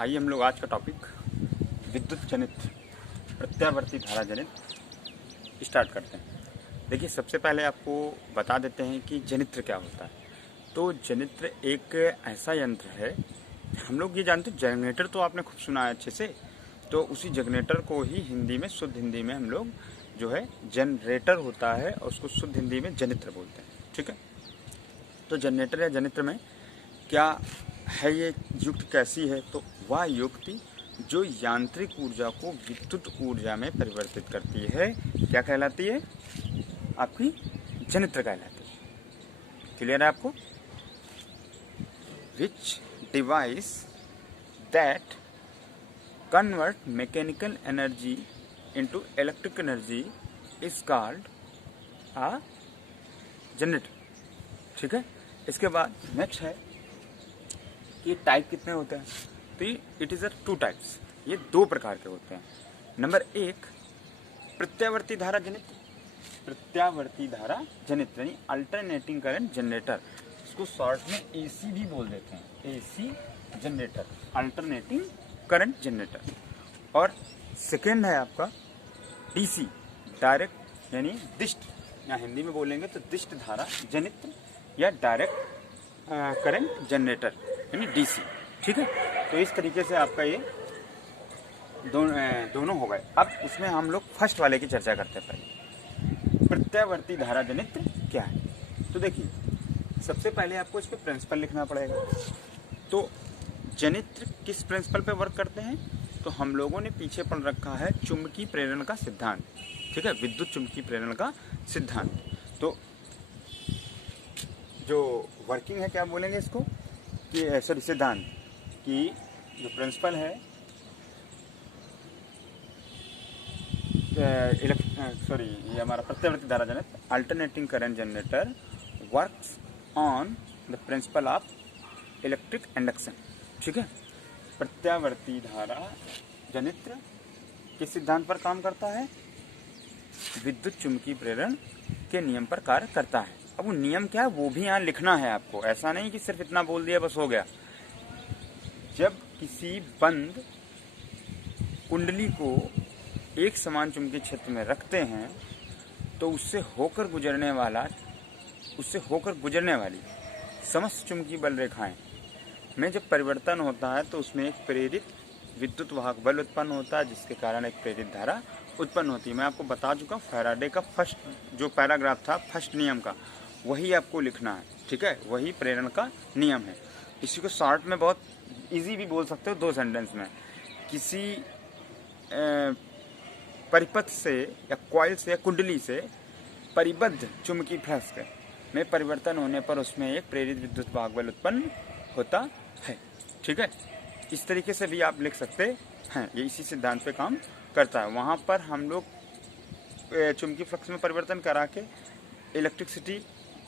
आइए हम लोग आज का टॉपिक विद्युत जनित प्रत्यावर्ती धारा जनित स्टार्ट करते हैं। देखिए, सबसे पहले आपको बता देते हैं कि जनित्र क्या होता है। तो जनित्र एक ऐसा यंत्र है, हम लोग ये जानते हैं जनरेटर तो आपने खूब सुना है अच्छे से, तो उसी जनरेटर को ही हिंदी में, शुद्ध हिंदी में हम लोग जो है जनरेटर होता है और उसको शुद्ध हिंदी में जनित्र बोलते हैं। ठीक है, तो जनरेटर या जनित्र में क्या है, ये युक्ति कैसी है? तो वह युक्ति जो यांत्रिक ऊर्जा को विद्युत ऊर्जा में परिवर्तित करती है, क्या कहलाती है? आपकी जनित्र कहलाती है। क्लियर है आपको? विच device that convert mechanical energy into electric energy is called a generator. ठीक है, इसके बाद नेक्स्ट है कि टाइप कितने होते हैं। तो इट इज़ अ 2 टाइप्स, ये 2 प्रकार के होते हैं। नंबर 1 प्रत्यावर्ती धारा जनित, प्रत्यावर्ती धारा जनित यानी अल्टरनेटिंग करंट जनरेटर, इसको शॉर्ट में एसी भी बोल देते हैं, AC generator, alternating current generator. और सेकेंड है आपका डीसी, डायरेक्ट यानी दिष्ट, या हिंदी में बोलेंगे तो दिष्ट धारा जनित या डायरेक्ट करंट जनरेटर यानी डीसी। ठीक है, तो इस तरीके से आपका ये दोनों हो गए। अब उसमें हम लोग फर्स्ट वाले की चर्चा करते हैं। पहले प्रत्यावर्ती धारा जनित्र क्या है? तो देखिए, सबसे पहले आपको इस पर प्रिंसिपल लिखना पड़ेगा। तो जनित्र किस प्रिंसिपल पे वर्क करते हैं? तो हम लोगों ने पीछे पढ़ रखा है चुंबकीय प्रेरण का सिद्धांत। ठीक है, विद्युत चुंबकीय प्रेरण का सिद्धांत। तो जो वर्किंग है, क्या बोलेंगे इसको, कि सॉरी सिद्धांत की जो प्रिंसिपल है, ये हमारा प्रत्यावर्ती धारा जनित alternating current generator works on the principle of electric induction. ठीक है, प्रत्यावर्ती धारा जनित्र किस सिद्धांत पर काम करता है? विद्युत चुंबकीय प्रेरण के नियम पर कार्य करता है। अब वो नियम क्या है वो भी यहाँ लिखना है आपको, ऐसा नहीं कि सिर्फ इतना बोल दिया बस हो गया। जब किसी बंद कुंडली को एक समान चुंबकीय क्षेत्र में रखते हैं तो उससे होकर गुजरने वाली समस्त चुंबकीय बल रेखाएं में जब परिवर्तन होता है तो उसमें एक प्रेरित विद्युत वाहक बल उत्पन्न होता है, जिसके कारण एक प्रेरित धारा उत्पन्न होती है। मैं आपको बता चुका हूँ, फैराडे का फर्स्ट जो पैराग्राफ था फर्स्ट नियम का, वही आपको लिखना है। ठीक है, वही प्रेरण का नियम है। इसी को शॉर्ट में बहुत इजी भी बोल सकते हो 2 सेंटेंस में। किसी परिपथ से या कॉइल से या कुंडली से परिबद्ध चुंबकीय फ्लक्स में परिवर्तन होने पर उसमें एक प्रेरित विद्युत वाहक बल उत्पन्न होता है। ठीक है, इस तरीके से भी आप लिख सकते हैं, ये इसी सिद्धांत पे काम करता है। वहाँ पर हम लोग चुंबकीय फ्लक्स में परिवर्तन करा के इलेक्ट्रिसिटी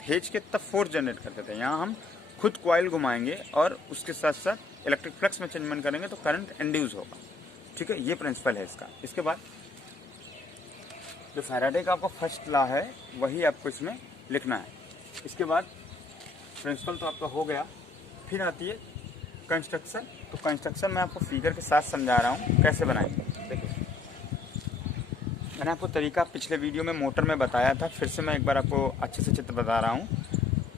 भेज के तब फोर्स जनरेट करते थे। यहाँ हम खुद कॉइल घुमाएंगे और उसके साथ साथ इलेक्ट्रिक फ्लक्स में चेंजमेंट करेंगे तो करंट इंड्यूस होगा। ठीक है, ये प्रिंसिपल है इसका। इसके बाद जो फैराडे का आपका फर्स्ट लॉ है वही आपको इसमें लिखना है। इसके बाद प्रिंसिपल तो आपका हो गया, फिर आती है कंस्ट्रक्शन। तो कंस्ट्रक्शन मैं आपको फिगर के साथ समझा रहा हूँ कैसे बनाएंगे। देखिए, मैंने आपको तरीका पिछले वीडियो में मोटर में बताया था, फिर से मैं एक बार आपको अच्छे से चित्र बता रहा हूँ।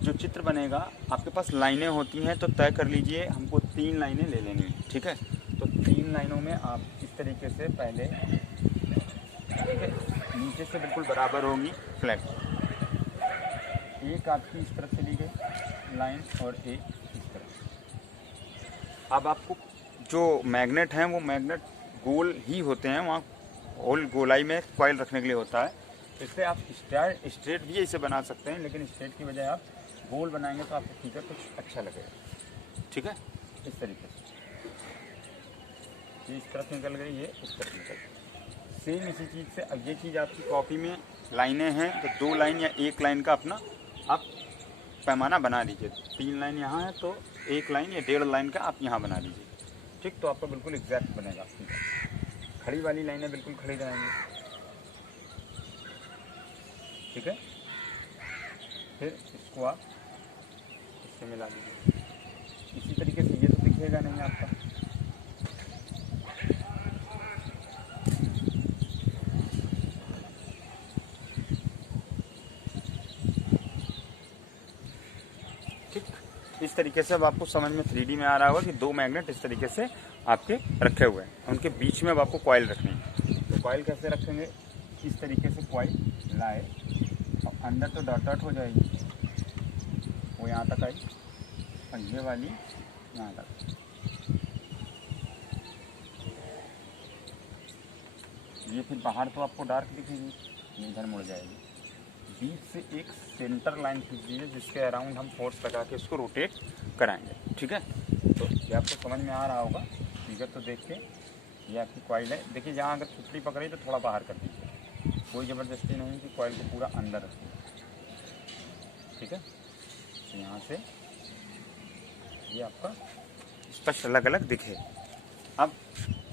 जो चित्र बनेगा, आपके पास लाइनें होती हैं तो तय कर लीजिए हमको 3 लाइनें ले लेनी है। ठीक है, तो 3 लाइनों में आप इस तरीके से पहले, ठीक है, नीचे से बिल्कुल बराबर होगी फ्लैट, एक आपकी इस तरफ चली गई लाइन और एक इस तरफ। अब आपको जो मैग्नेट हैं वो मैग्नेट गोल ही होते हैं, वहाँ होल गोलाई में कॉइल रखने के लिए होता है। इससे आप स्ट्रेट भी इसे बना सकते हैं, लेकिन स्ट्रेट की बजाय आप गोल बनाएंगे तो आपको फिगर कुछ अच्छा लगेगा। ठीक है, इस तरीके से ये इस तरफ निकल गई, ये उस तरफ निकल गई। सेम इसी चीज़ से अब ये चीज़ आपकी कॉपी में लाइनें हैं तो 2 लाइन या 1 लाइन का अपना आप पैमाना बना लीजिए। 3 लाइन यहाँ है तो 1 लाइन या 1.5 लाइन का आप यहाँ बना लीजिए। ठीक, तो आपका बिल्कुल एग्जैक्ट बनेगा। खड़ी वाली लाइनें बिल्कुल खड़ी जाएंगी। ठीक है, फिर इसको आप इससे मिला दीजिए। इसी तरीके से ये तो दिखेगा नहीं आपका, तरीके से अब आपको समझ में 3D में आ रहा होगा कि 2 मैग्नेट इस तरीके से आपके रखे हुए हैं, उनके बीच में अब आपको कॉइल रखनी है। तो कॉइल कैसे रखेंगे, इस तरीके से कॉइल लाए और अंदर तो डॉट डॉट हो जाएगी, वो यहाँ तक आई और ये वाली यहाँ तक। ये फिर बाहर तो आपको डार्क दिखेगी, ये इधर मुड़ जाएगी। बीच से एक सेंटर लाइन खींच दीजिए जिसके अराउंड हम फोर्स लगा के इसको रोटेट कराएंगे, ठीक है। तो ये आपको समझ में आ रहा होगा फिगर तो देख के। ये आपकी कॉइल है, देखिए जहाँ अगर खुजली पकड़ी तो थोड़ा बाहर कर दीजिए, कोई ज़बरदस्ती नहीं कि कॉइल को पूरा अंदर रखिए, ठीक है। तो यहाँ से ये आपका स्पष्ट अलग अलग दिखे। अब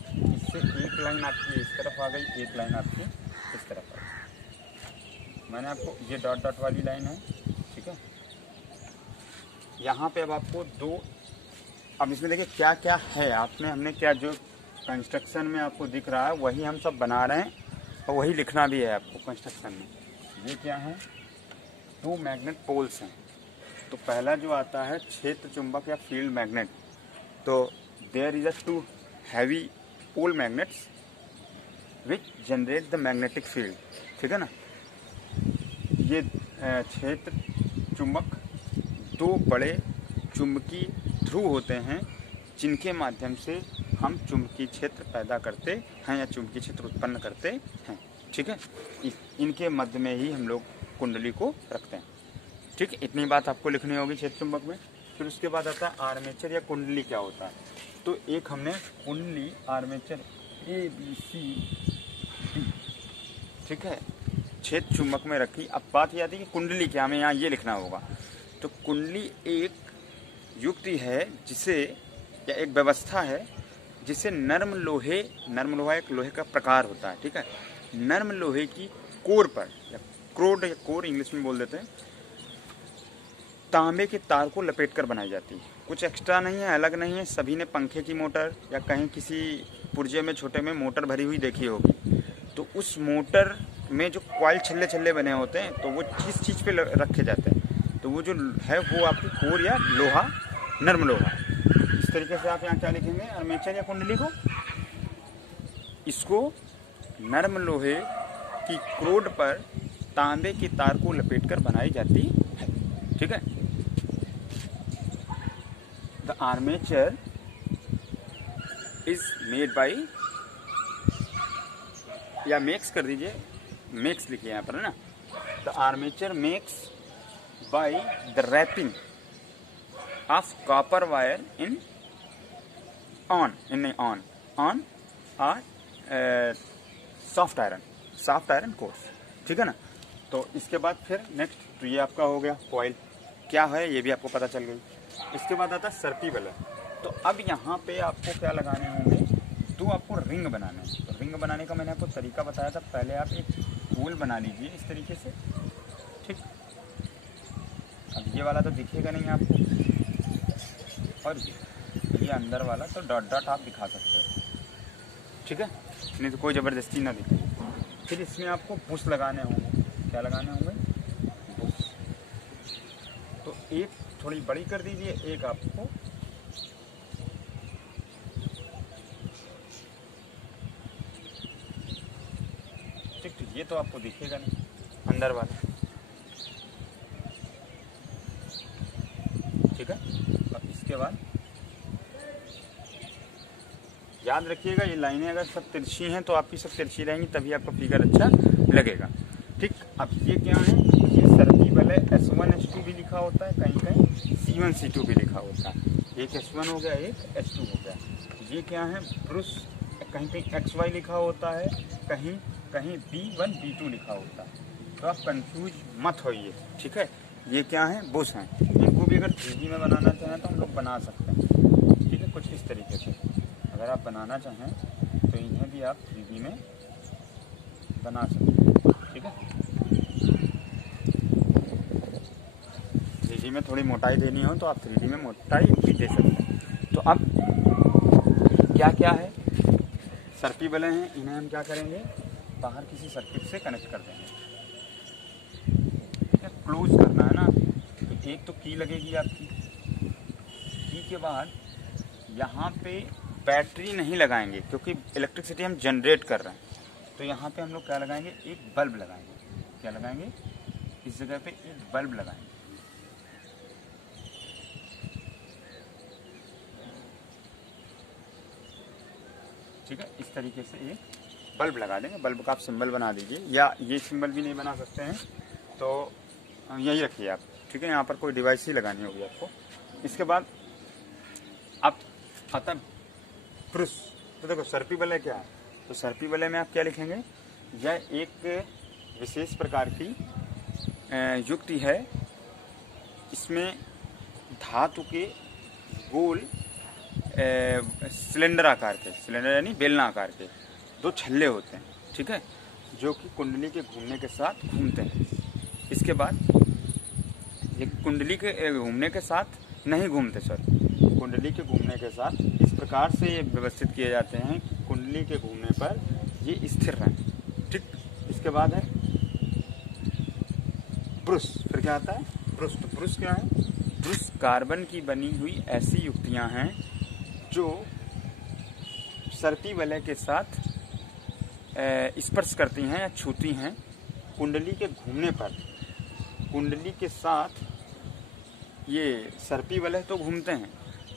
इससे एक लाइन आपकी इस तरफ आ गई, एक लाइन आपकी इस तरफ आ गई। मैंने आपको ये डॉट डॉट वाली लाइन है, ठीक है। यहाँ पे अब आपको 2, अब इसमें देखिए क्या क्या है, हमने क्या जो कंस्ट्रक्शन में आपको दिख रहा है वही हम सब बना रहे हैं और वही लिखना भी है आपको कंस्ट्रक्शन में। ये क्या है, 2 मैग्नेट पोल्स हैं। तो पहला जो आता है क्षेत्र चुंबक या फील्ड मैग्नेट, तो there is a 2 heavy pole magnets which generate the magnetic field, ठीक है ना। ये क्षेत्र चुंबक 2 बड़े चुंबकीय ध्रुव होते हैं जिनके माध्यम से हम चुंबकीय क्षेत्र पैदा करते हैं या चुंबकीय क्षेत्र उत्पन्न करते हैं, ठीक है। इनके मध्य में ही हम लोग कुंडली को रखते हैं, ठीक है। इतनी बात आपको लिखनी होगी क्षेत्र चुंबक में। फिर उसके बाद आता है आर्मेचर या कुंडली क्या होता है। तो एक हमने कुंडली आर्मेचर ABCD, ठीक है, क्षेत्र चुंबक में रखी। अब बात यह आती है कि कुंडली क्या, हमें यहाँ ये लिखना होगा। तो कुंडली एक युक्ति है जिसे, या एक व्यवस्था है जिसे नर्म लोहा एक लोहे का प्रकार होता है, ठीक है। नर्म लोहे की कोर पर, या क्रोड या कोर इंग्लिश में बोल देते हैं, तांबे के तार को लपेट कर बनाई जाती है। कुछ एक्स्ट्रा नहीं है, अलग नहीं है। सभी ने पंखे की मोटर या कहीं किसी पुर्जे में छोटे में मोटर भरी हुई देखी होगी। तो उस मोटर में जो कॉइल छल्ले छल्ले बने होते हैं, तो वो किस चीज़ पे रखे जाते हैं, तो वो जो है वो आपकी कोर या लोहा, नर्म लोहा। इस तरीके से आप यहाँ क्या लिखेंगे, आर्मेचर या कुंडली को, इसको नर्म लोहे की क्रोड पर तांबे की तार को लपेट कर बनाई जाती है, ठीक है। The armature is made by, या मेक्स कर दीजिए, मेक्स लिखिए यहाँ पर, है ना। The armature makes by the wrapping of copper wire in on soft iron cores, ठीक है ना। तो इसके बाद फिर नेक्स्ट, तो ये आपका हो गया कॉइल क्या है, ये भी आपको पता चल गई। इसके बाद आता है सर्पी बलर। तो अब यहाँ पे आपको क्या लगाने होंगे, 2 आपको रिंग बनाने हैं। तो रिंग बनाने का मैंने आपको तरीका बताया था। पहले आप एक गोल बना लीजिए इस तरीके से, ठीक। अब ये वाला तो दिखेगा नहीं आपको, और ये अंदर वाला तो डॉट डॉट आप दिखा सकते हो, ठीक है, नहीं तो कोई ज़बरदस्ती ना दिखे। फिर इसमें आपको बुश लगाने होंगे। क्या लगाने होंगे, बुश। तो एक थोड़ी बड़ी कर दीजिए, एक आपको ठीक, ये तो आपको दिखेगा नहीं, अंदर वाला, ठीक है। अब इसके बाद याद रखिएगा, ये लाइनें अगर सब तिरछी हैं तो आपकी सब तिरछी रहेंगी, तभी आपका फिगर अच्छा लगेगा, ठीक। अब ये क्या है, ये सर्पी बल है। S1 S2 भी लिखा होता है, कहीं कहीं C1 C2 भी लिखा होता है। एक S1 हो गया, एक S2 हो गया। ये क्या है, ब्रुश, कहीं कहीं XY लिखा होता है, कहीं कहीं B1 B2 लिखा होता है। तो आप कंफ्यूज मत होइए, ठीक है। ये क्या है, बुश हैं। इनको भी अगर 3D में बनाना चाहें तो हम लोग बना सकते हैं, ठीक है, कुछ इस तरीके से। अगर आप बनाना चाहें तो इन्हें भी आप 3D में बना सकते हैं, ठीक है। 3D में थोड़ी मोटाई देनी हो तो आप 3D में मोटाई भी दे सकते हैं। तो अब क्या क्या है, सर्पी बलें हैं, इन्हें हम क्या करेंगे, बाहर किसी सर्किट से कनेक्ट कर देंगे, ठीक है। क्लोज करना है ना, तो एक तो की लगेगी आपकी, के बाद यहाँ पे बैटरी नहीं लगाएंगे क्योंकि इलेक्ट्रिसिटी हम जनरेट कर रहे हैं। तो यहाँ पे हम लोग क्या लगाएंगे, एक बल्ब लगाएंगे। क्या लगाएंगे, इस जगह पे एक बल्ब लगाएंगे। ठीक है, इस तरीके से एक बल्ब लगा देंगे। बल्ब का आप सिंबल बना दीजिए, या ये सिंबल भी नहीं बना सकते हैं तो यही रखिए आप। ठीक है, यहाँ पर कोई डिवाइस ही लगानी होगी आपको। इसके बाद आप आता ब्रुश। तो देखो सर्पी वलय क्या है, तो सर्पी वलय में आप क्या लिखेंगे, यह एक विशेष प्रकार की युक्ति है। इसमें धातु के गोल सिलेंडर आकार के, सिलेंडर यानी बेलना आकार के 2 छल्ले होते हैं। ठीक है, जो कि कुंडली के घूमने के साथ घूमते हैं। इसके बाद ये कुंडली के घूमने के साथ नहीं घूमते, सॉरी, कुंडली के घूमने के साथ इस प्रकार से ये व्यवस्थित किए जाते हैं कि कुंडली के घूमने पर ये स्थिर रहें। ठीक, इसके बाद है ब्रुश। फिर क्या आता है, ब्रुश। तो ब्रुश क्या है, ब्रुश कार्बन की बनी हुई ऐसी युक्तियां हैं जो सर्पी वलय के साथ स्पर्श करती हैं या छूती हैं कुंडली के घूमने पर। कुंडली के साथ ये सर्पी वलय तो घूमते हैं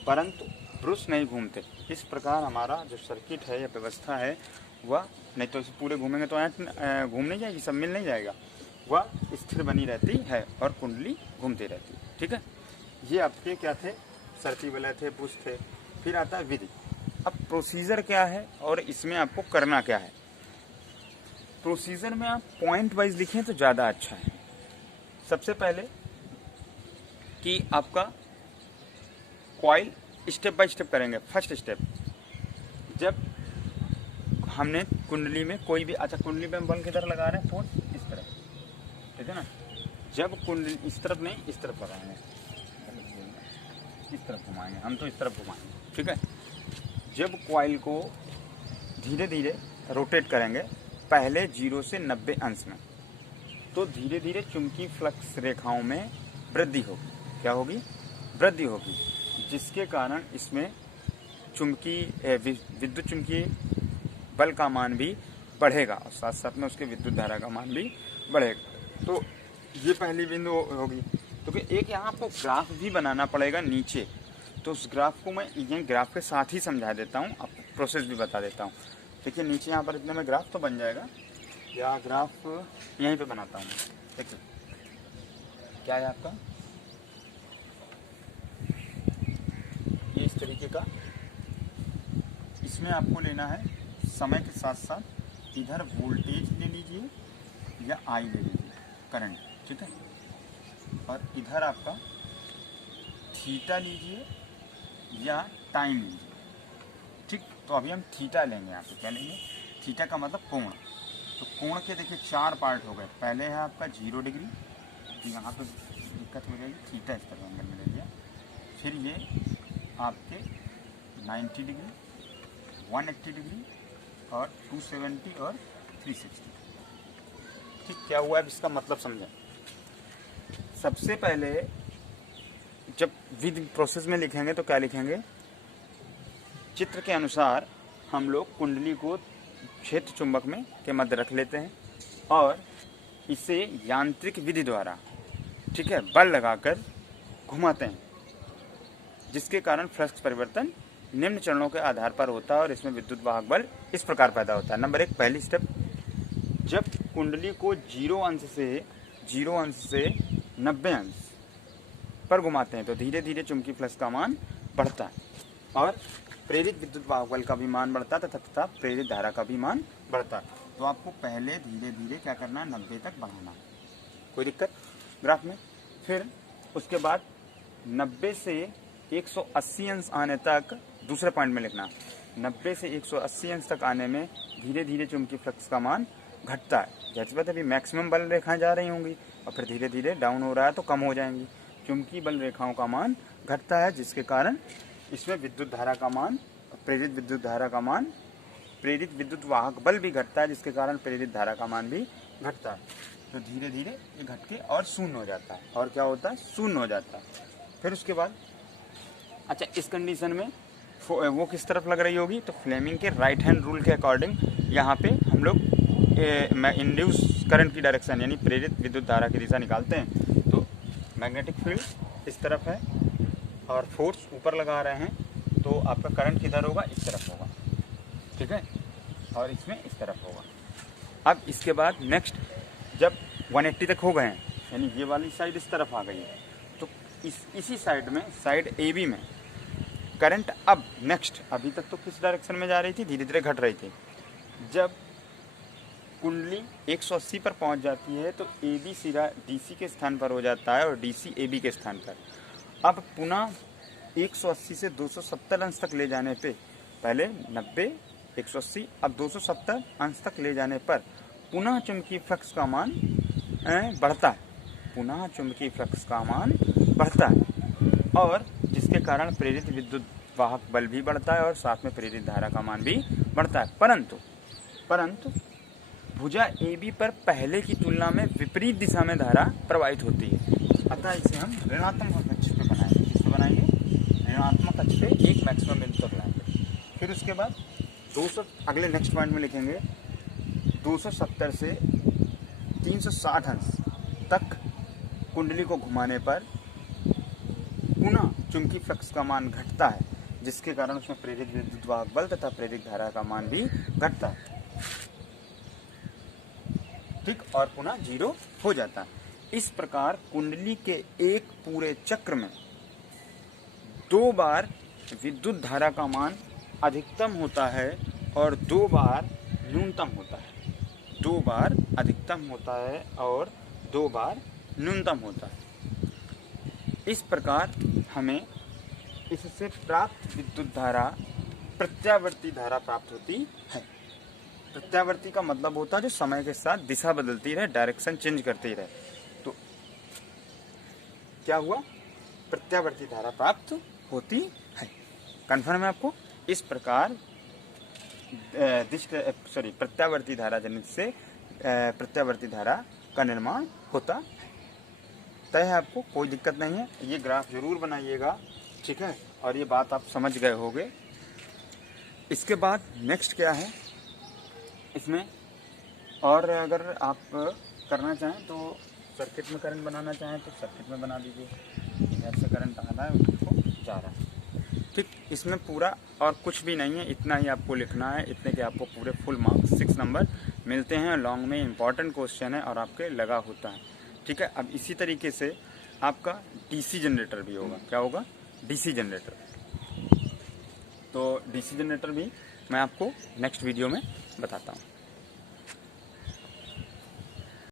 परंतु ब्रुश नहीं घूमते। इस प्रकार हमारा जो सर्किट है या व्यवस्था है वह, नहीं तो इसे पूरे घूमेंगे तो घूम नहीं जाएगी, सब मिल नहीं जाएगा, वह स्थिर बनी रहती है और कुंडली घूमती रहती है। ठीक है, ये आपके क्या थे, सर्पी वलय थे, ब्रुश थे। फिर आता है विधि। अब प्रोसीजर क्या है और इसमें आपको करना क्या है। प्रोसीजर में आप पॉइंट वाइज लिखें तो ज़्यादा अच्छा है। सबसे पहले कि आपका कॉइल स्टेप बाय स्टेप करेंगे। फर्स्ट स्टेप, जब हमने कुंडली में कोई भी, अच्छा कुंडली पे हम बल किधर लगा रहे हैं, फोन इस तरफ, ठीक है ना। जब कुंडली इस तरफ नहीं, इस तरफ लगाएंगे, इस तरफ घुमाएंगे, हम तो इस तरफ घुमाएंगे। ठीक है, जब कॉइल को धीरे धीरे रोटेट करेंगे पहले 0 से 90 अंश में, तो धीरे धीरे चुंबकीय फ्लक्स रेखाओं में वृद्धि होगी। क्या होगी, वृद्धि होगी, जिसके कारण इसमें चुंबकीय विद्युत चुंबकीय बल का मान भी बढ़ेगा और साथ साथ में उसके विद्युत धारा का मान भी बढ़ेगा। तो ये पहली बिंदु होगी। तो एक यहाँ आपको ग्राफ भी बनाना पड़ेगा नीचे, तो उस ग्राफ को मैं ये ग्राफ के साथ ही समझा देता हूँ, आपको प्रोसेस भी बता देता हूँ। देखिए नीचे यहाँ पर इतने में ग्राफ तो बन जाएगा, या ग्राफ यहीं पे बनाता हूँ। देखिए क्या है आपका, ये इस तरीके का। इसमें आपको लेना है समय के साथ साथ इधर वोल्टेज ले लीजिए या आई ले लीजिए, करंट। ठीक है, और इधर आपका थीटा लीजिए या टाइम लीजिए। ठीक, तो अभी हम थीटा लेंगे। यहाँ पे क्या लेंगे, थीटा का मतलब कोण। तो कोण के देखिए 4 पार्ट हो गए। पहले है आपका 0 डिग्री, तो यहाँ पे दिक्कत हो जाएगी, थीटा इस तरह एंगल में ले लिया। फिर ये आपके 90 डिग्री, 180 डिग्री और 270 और 360। ठीक, क्या हुआ है इसका मतलब समझें। सबसे पहले जब विधि प्रोसेस में लिखेंगे तो क्या लिखेंगे, चित्र के अनुसार हम लोग कुंडली को क्षेत्र चुंबक में के मध्य रख लेते हैं और इसे यांत्रिक विधि द्वारा, ठीक है, बल लगाकर घुमाते हैं, जिसके कारण फ्लक्स परिवर्तन निम्न चरणों के आधार पर होता है और इसमें विद्युत वाहक बल इस प्रकार पैदा होता है। नंबर 1, पहली स्टेप, जब कुंडली को 0 अंश से 90 अंश पर घुमाते हैं तो धीरे धीरे चुंबकीय फ्लक्स का मान बढ़ता है और प्रेरित विद्युत वाहक बल का भी मान बढ़ता है तथा प्रेरित धारा का भी मान बढ़ता है। तो आपको पहले धीरे धीरे क्या करना है, 90 तक बढ़ाना है। कोई दिक्कत ग्राफ में। फिर उसके बाद 90 से 180 अंश आने तक, दूसरे पॉइंट में लिखना, 90 से 180 अंश तक आने में धीरे धीरे चुंबकीय फ्लक्स का मान घटता है। जैसे बात अभी मैक्सिमम बल रेखाएं जा रही होंगी और फिर धीरे धीरे डाउन हो रहा है तो कम हो जाएंगी। चुंबकीय बल रेखाओं का मान घटता है, जिसके कारण इसमें विद्युत धारा का मान, प्रेरित विद्युत धारा का मान, प्रेरित विद्युत वाहक बल भी घटता है, जिसके कारण प्रेरित धारा का मान भी घटता है। तो धीरे धीरे ये घट के और शून्य हो जाता है। और क्या होता है, शून्य हो जाता है। फिर उसके बाद अच्छा, इस कंडीशन में वो किस तरफ लग रही होगी, तो फ्लेमिंग के राइट हैंड रूल के अकॉर्डिंग यहाँ पे हम लोग इंड्यूस करंट की डायरेक्शन यानी प्रेरित विद्युत धारा की दिशा निकालते हैं। तो मैग्नेटिक फील्ड इस तरफ है और फोर्स ऊपर लगा रहे हैं, तो आपका करंट किधर होगा, इस तरफ होगा, ठीक है, और इसमें इस तरफ होगा। अब इसके बाद नेक्स्ट जब 180 तक हो गए हैं, यानी ये वाली साइड इस तरफ आ गई है, तो इसी साइड में, साइड AB में करंट अब नेक्स्ट, अभी तक तो किस डायरेक्शन में जा रही थी, धीरे धीरे घट रही थी। जब कुंडली 180 पर पहुंच जाती है तो AB सिरा DC के स्थान पर हो जाता है और DC AB के स्थान पर। अब पुनः 180 से 270 अंश तक ले जाने पे, पहले 90, 180, अब 270 अंश तक ले जाने पर पुनः चुंबकीय फ्लक्स का मान बढ़ता है, पुनः चुंबकीय फ्लक्स का मान बढ़ता है, और जिसके कारण प्रेरित विद्युत वाहक बल भी बढ़ता है और साथ में प्रेरित धारा का मान भी बढ़ता है। परंतु भुजा AB पर पहले की तुलना में विपरीत दिशा में धारा प्रवाहित होती है, अतः इसे हम ऋणात्मक अक्ष पे बनाएंगे। किससे बनाएंगे, ऋणात्मक अक्ष पे एक मैक्सिमम बिंदु तक लाएंगे। फिर उसके बाद 200, अगले नेक्स्ट पॉइंट में लिखेंगे 270 से 360 अंश तक कुंडली को घुमाने पर पुनः चुंबकीय फ्लक्स का मान घटता है, जिसके कारण उसमें प्रेरित विद्युत वाहक बल तथा प्रेरित धारा का मान भी घटता है, ठीक, और पुनः 0 हो जाता है। इस प्रकार कुंडली के एक पूरे चक्र में 2 बार विद्युत धारा का मान अधिकतम होता है और 2 बार न्यूनतम होता है, 2 बार अधिकतम होता है और 2 बार न्यूनतम होता है। इस प्रकार हमें इससे प्राप्त विद्युत धारा प्रत्यावर्ती धारा प्राप्त होती है। प्रत्यावर्ती का मतलब होता है जो समय के साथ दिशा बदलती रहे, डायरेक्शन चेंज करती रहे। तो क्या हुआ, प्रत्यावर्ती धारा प्राप्त होती है। कन्फर्म है आपको। इस प्रकार प्रत्यावर्ती धारा जनित से प्रत्यावर्ती धारा का निर्माण होता है। तय है, आपको कोई दिक्कत नहीं है। ये ग्राफ जरूर बनाइएगा, ठीक है, और ये बात आप समझ गए होंगे। इसके बाद नेक्स्ट क्या है इसमें, और अगर आप करना चाहें तो सर्किट में करंट बनाना चाहें तो सर्किट में बना दीजिए। इधर से करंट आ रहा है, उधर को जा रहा है, ठीक। इसमें पूरा और कुछ भी नहीं है, इतना ही आपको लिखना है। इतने के आपको पूरे फुल मार्क्स 6 नंबर मिलते हैं। लॉन्ग में इंपॉर्टेंट क्वेश्चन है और आपके लगा होता है, ठीक है। अब इसी तरीके से आपका डीसी जनरेटर भी होगा। क्या होगा, डीसी जनरेटर। तो डीसी जनरेटर भी मैं आपको नेक्स्ट वीडियो में बताता हूँ।